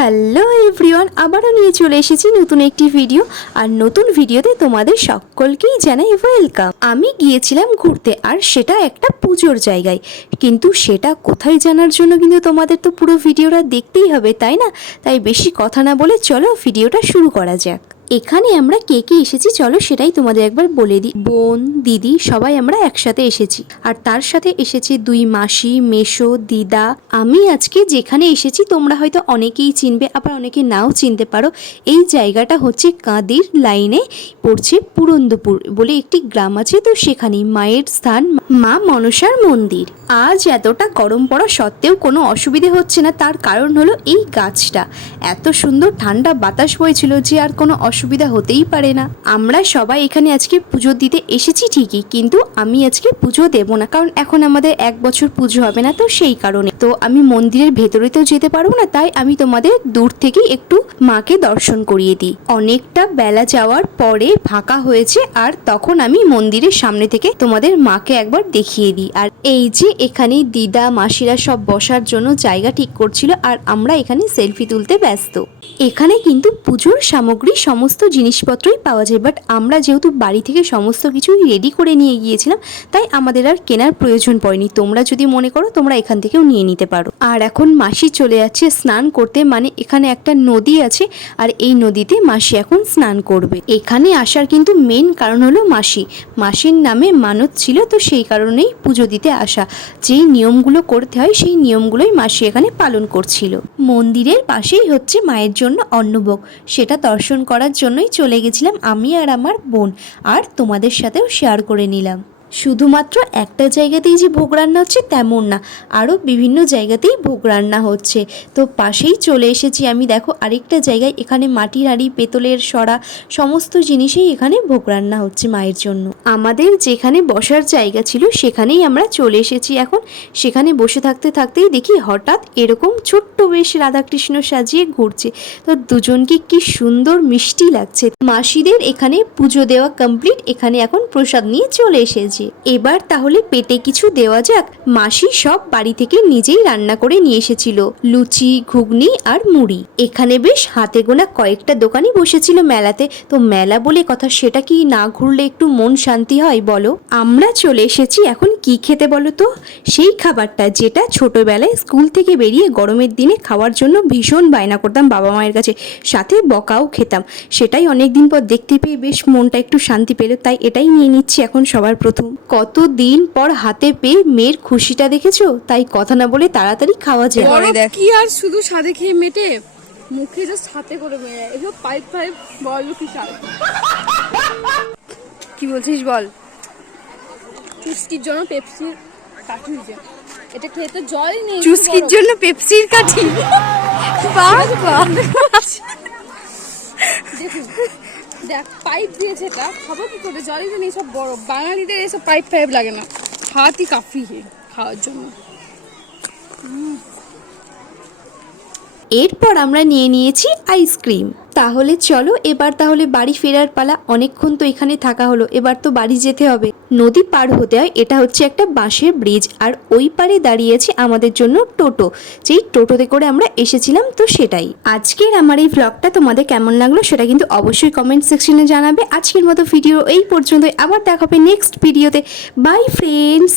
Hello everyone, আবারও নিয়ে চলে এসেছি নতুন একটি ভিডিও। আর নতুন ভিডিওতে তোমাদের সকলকেই জানাই ওয়েলকাম। আমি গিয়েছিলাম ঘুরতে, আর সেটা একটা পুজোর জায়গায়। কিন্তু সেটা কোথায় জানার জন্য কিন্তু তোমাদের তো পুরো ভিডিওটা দেখতেই হবে, তাই না? তাই বেশি কথা না বলে চলো ভিডিওটা শুরু করা যাক। এখানে আমরা কে কে এসেছি চলো সেটাই তোমাদের একবার বলে দিই। বোন, দিদি সবাই আমরা একসাথে এসেছি। আর তার সাথে এসেছে দুই মাসি, মেসো, দিদা। আমি আজকে যেখানে এসেছি তোমরা হয়তো অনেকেই চিনবে, আবার অনেকে নাও চিনতে পারো। এই জায়গাটা হচ্ছে কাঁদির লাইনে পড়ছে পুরন্দপুর বলে একটি গ্রাম আছে, তো সেখানেই মায়ের স্থান মা মনসার মন্দির। আজ এতটা গরম পড়া সত্ত্বেও কোনো অসুবিধে হচ্ছে না, তার কারণ হলো এই গাছটা। এত সুন্দর ঠান্ডা বাতাস বইছিল যে আর কোনো অসুবিধা হতেই পারে না। আমরা সবাই এখানে আজকে পুজো দিতে এসেছি ঠিকই, কিন্তু আমি আজকে পুজো দেব না, কারণ এখন আমাদের 1 বছর পুজো হবে না, তো সেই কারণে তো আমি মন্দিরের ভেতরে তো যেতে পারবো না, তাই আমি তোমাদের দূর থেকেই একটু মাকে দর্শন করিয়ে দিই। অনেকটা বেলা যাওয়ার পরে ফাঁকা হয়েছে, আর তখন আমি মন্দিরের সামনে থেকে তোমাদের মাকে একবার দেখিয়ে দিই। আর এই যে এখানে দিদা মাসিরা সব বসার জন্য জায়গা ঠিক করছিল, আর আমরা এখানে সেলফি তুলতে ব্যস্ত। এখানে কিন্তু পুজোর সামগ্রী সমস্ত জিনিসপত্রই পাওয়া যায়, বাট আমরা যেহেতু বাড়ি থেকে সমস্ত কিছুই রেডি করে নিয়ে গিয়েছিলাম, তাই আমাদের আর কেনার প্রয়োজন পড়েনি। তোমরা যদি মনে করো তোমরা এখান থেকেও নিয়ে নিতে পারো। আর এখন মাসি চলে যাচ্ছে স্নান করতে, মানে এখানে একটা নদী আছে, আর এই নদীতে মাসি এখন স্নান করবে। এখানে আসার কিন্তু মেন কারণ হলো মাসির নামে মানত ছিল, তো সেই কারণেই পুজো দিতে আসা। যেই নিয়মগুলো করতে হয় সেই নিয়মগুলোই মাসি এখানে পালন করছিল। মন্দিরের পাশেই হচ্ছে মায়ের জন্য অন্নভোগ, সেটা দর্শন করার জন্যই চলে গেছিলাম আমি আর আমার বোন, আর তোমাদের সাথেও শেয়ার করে নিলাম। শুধুমাত্র একটা জায়গাতেই যে ভোগ রান্না হচ্ছে তেমন না, আরও বিভিন্ন জায়গাতেই ভোগ রান্না হচ্ছে। তো পাশেই চলে এসেছি আমি, দেখো আরেকটা জায়গায়, এখানে মাটির হাঁড়ি, পেতলের সরা সমস্ত জিনিসেই এখানে ভোগ রান্না হচ্ছে মায়ের জন্য। আমাদের যেখানে বসার জায়গা ছিল সেখানেই আমরা চলে এসেছি এখন। সেখানে বসে থাকতে থাকতেই দেখি হঠাৎ এরকম ছোট্ট বেশ রাধাকৃষ্ণ সাজিয়ে ঘুরছে, তো দুজনকে কি সুন্দর মিষ্টি লাগছে। মাসিদের এখানে পুজো দেওয়া কমপ্লিট, এখানে এখন প্রসাদ নিয়ে চলে এসেছে। এবার তাহলে পেটে কিছু দেওয়া যাক। মাসি সব বাড়ি থেকে নিজেই রান্না করে নিয়ে এসেছিল, লুচি, ঘুগনি আর মুড়ি। এখানে বেশ হাতে গোনা কয়েকটা দোকানই বসেছিল মেলাতে, তো মেলা বলে কথা, সেটা কি না ঘুরলে একটু মন শান্তি হয় বলো? আমরা চলে এসেছি এখন কি খেতে বলো তো? সেই খাবারটা যেটা ছোটবেলায় স্কুল থেকে বেরিয়ে গরমের দিনে খাওয়ার জন্য ভীষণ বায়না করতাম বাবা মায়ের কাছে, সাথে বকাও খেতাম। সেটাই অনেকদিন পর দেখতে পেয়ে বেশ মনটা একটু শান্তি পেল, তাই এটাই নিয়ে নিচ্ছি এখন সবার প্রথম। কতদিন পর হাতে পেয়ে মেয়ের খুশিটা দেখেছো, তাই কথা না বলে তাড়াতাড়ি খাওয়া যায়। কি আর শুধু সাদে খেয়ে মেটে, মুখে জাস্ট হাতে করে মেয়ে এসব পাইপ বল কি স্বাদ। কি বলছিস বল? চুস্কির জন্য পেপসির কাঠি দিয়েছে, এটা খেয়ে তো জল নেই। চুস্কির জন্য পেপসির কাঠি, বাবা দেখ পাইপ দিয়েছে, এটা খাবো কি করে? জলই তো নেই, সব বড়। বাঙালিদের এসব পাইপ লাগে না, হাতই কাফি খাওয়ার জন্য। এরপর আমরা নিয়ে নিয়েছি আইসক্রিম। তাহলে চলো এবার তাহলে বাড়ি ফেরার পালা। অনেকক্ষণ তো এখানে থাকা হলো, এবার তো বাড়ি যেতে হবে। নদী পার হতে হয়, এটা হচ্ছে একটা বাঁশের ব্রিজ, আর ওই পারে দাঁড়িয়েছে আমাদের জন্য টোটো, যেই টোটোতে করে আমরা এসেছিলাম। তো সেটাই আজকের আমার এই ভ্লগটা তোমাদের কেমন লাগলো সেটা কিন্তু অবশ্যই কমেন্ট সেকশনে জানাবে। আজকের মতো ভিডিও এই পর্যন্তই, আবার দেখা হবে নেক্সট ভিডিওতে। By friends.